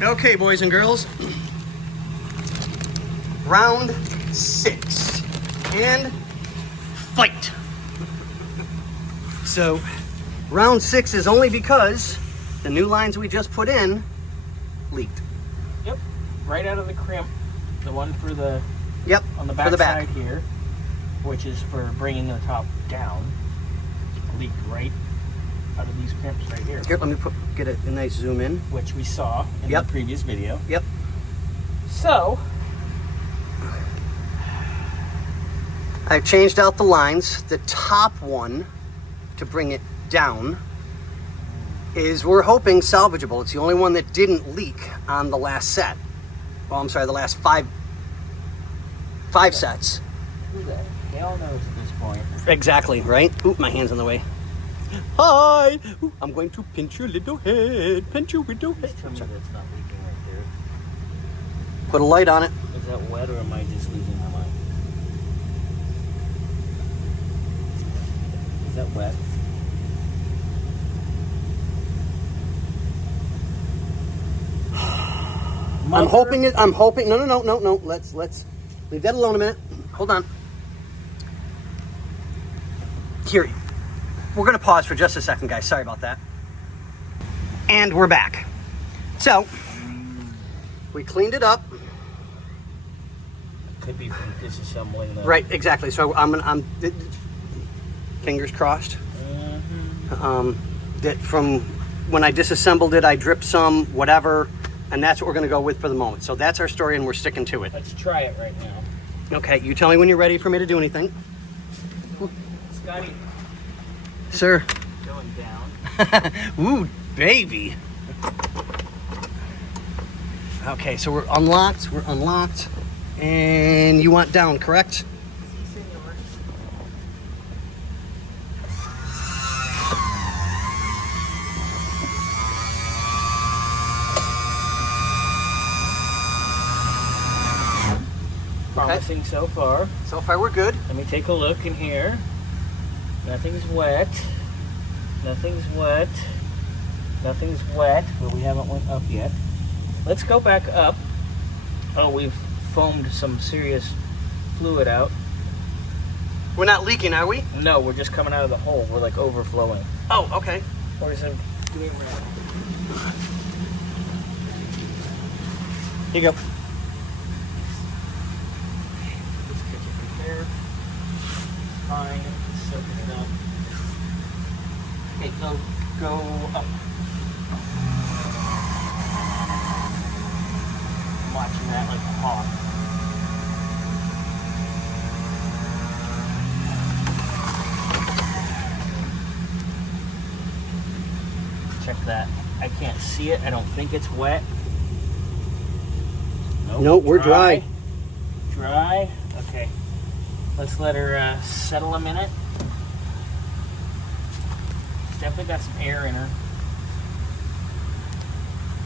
Okay, boys and girls. Round 6. And fight. So, round 6 is only because the new lines we just put in leaked. Yep. Right out of the crimp. The one for the... Yep, on the back, side here, which is for bringing the top down. Leaked right out of these crimps right here. Here, let me get a nice zoom in. Which we saw in the previous video. Yep. So, I've changed out the lines. The top one, to bring it down, is we're hoping salvageable. It's the only one that didn't leak on the last set. Well, I'm sorry, the last five sets. They all know at this point. Exactly, right? Ooh, my hand's in the way. Hi! Ooh, I'm going to pinch your little head. Pinch your little head. Tell me that's not leaking right there. Put a light on it. Is that wet or am I just losing my mind? Is that wet? I'm hoping, no. Let's leave that alone a minute. Hold on. Here, we're gonna pause for just a second, guys. Sorry about that. And we're back. So, we cleaned it up. Could be from disassembling the... Right, exactly. So I'm fingers crossed. That from when I disassembled it, I dripped some, whatever. And that's what we're going to go with for the moment. So that's our story, and we're sticking to it. Let's try it right now. Okay, you tell me when you're ready for me to do anything. Scotty. Sir. Going down. Ooh, baby. Okay, so we're unlocked. And you want down, correct? Promising so far. So far, we're good. Let me take a look in here. Nothing's wet. Nothing's wet. Nothing's wet, but we haven't went up yet. Let's go back up. Oh, we've foamed some serious fluid out. We're not leaking, are we? No, we're just coming out of the hole. We're like overflowing. Oh, okay. Or is it doing that? Here you go. Fine, soaking it up. Okay, go up. I'm watching that like a hawk. Check that. I can't see it. I don't think it's wet. Nope, we're dry. Dry? Okay. Let's let her settle a minute. She's definitely got some air in her.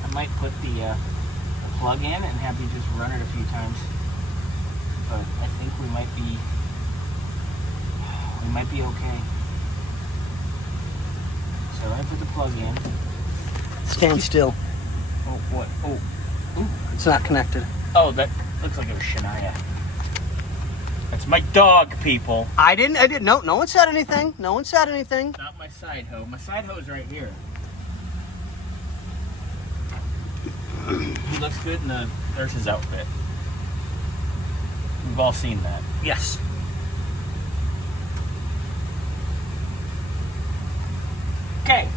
I might put the plug in and have you just run it a few times. But I think we might be okay. So I put the plug in. Stand still. Oh, what? Oh, ooh. It's not connected. Oh, that looks like it was Shania. That's my dog, people. I didn't. No one said anything. No one said anything. Not my side hoe. My side hoe is right here. He looks good in the nurse's outfit. We've all seen that. Yes. Okay.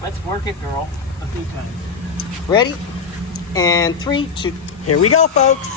Let's work it, girl, a few times. Ready? And 3, 2. Here we go, folks.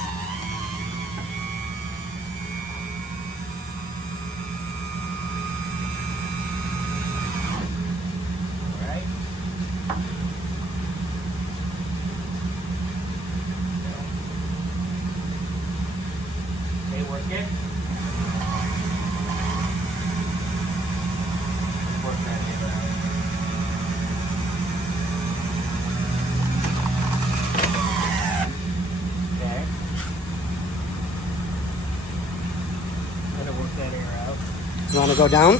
You want to go down? You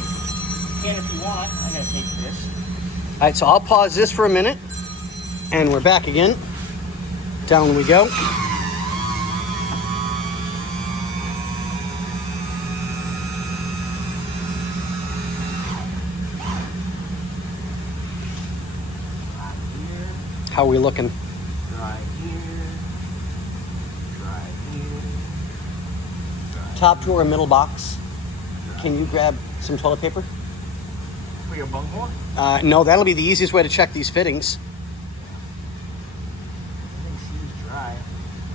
can if you want. I'm going to take this. All right, so I'll pause this for a minute, and we're back again. Down we go. How are we looking? Dry here. Dry here. Dry Top drawer, middle box. Can you grab some toilet paper? for your bunghole? No, that'll be the easiest way to check these fittings. I think she's dry.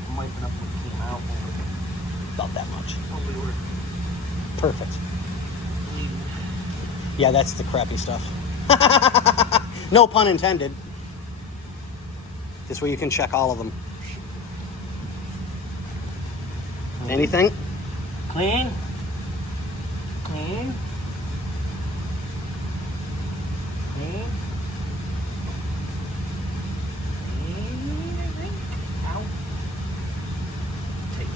I'm wiping up what came out. About that much. When we were Perfect. leaving. Yeah, that's the crappy stuff. No pun intended. This way you can check all of them. Anything? Clean. Clean. Clean. Clean, I think. Ow. Take it.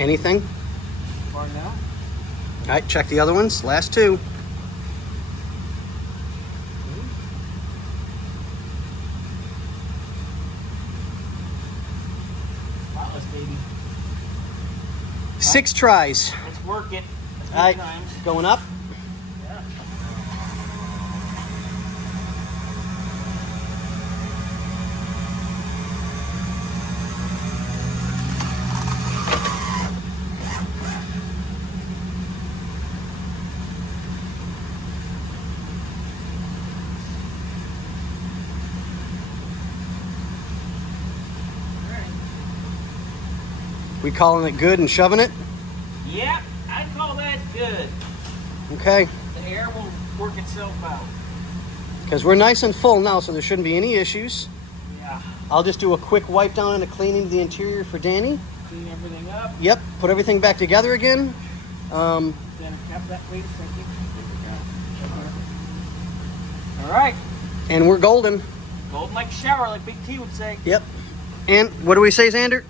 Anything? Far now? All right, check the other ones. Last two. Spotless, baby. 6 tries. Let's work it. All right, Times. going up. Yeah. We calling it good and shoving it? Yeah, I call that good. Okay, The air will work itself out. because we're nice and full now, so there shouldn't be any issues. Yeah. I'll just do a quick wipe down and a cleaning of the interior for Danny. Clean everything up. Yep, put everything back together again. Then cap that, please. Thank you. All right. And we're golden. Golden like a shower, like Big T would say. Yep. And what do we say, Xander?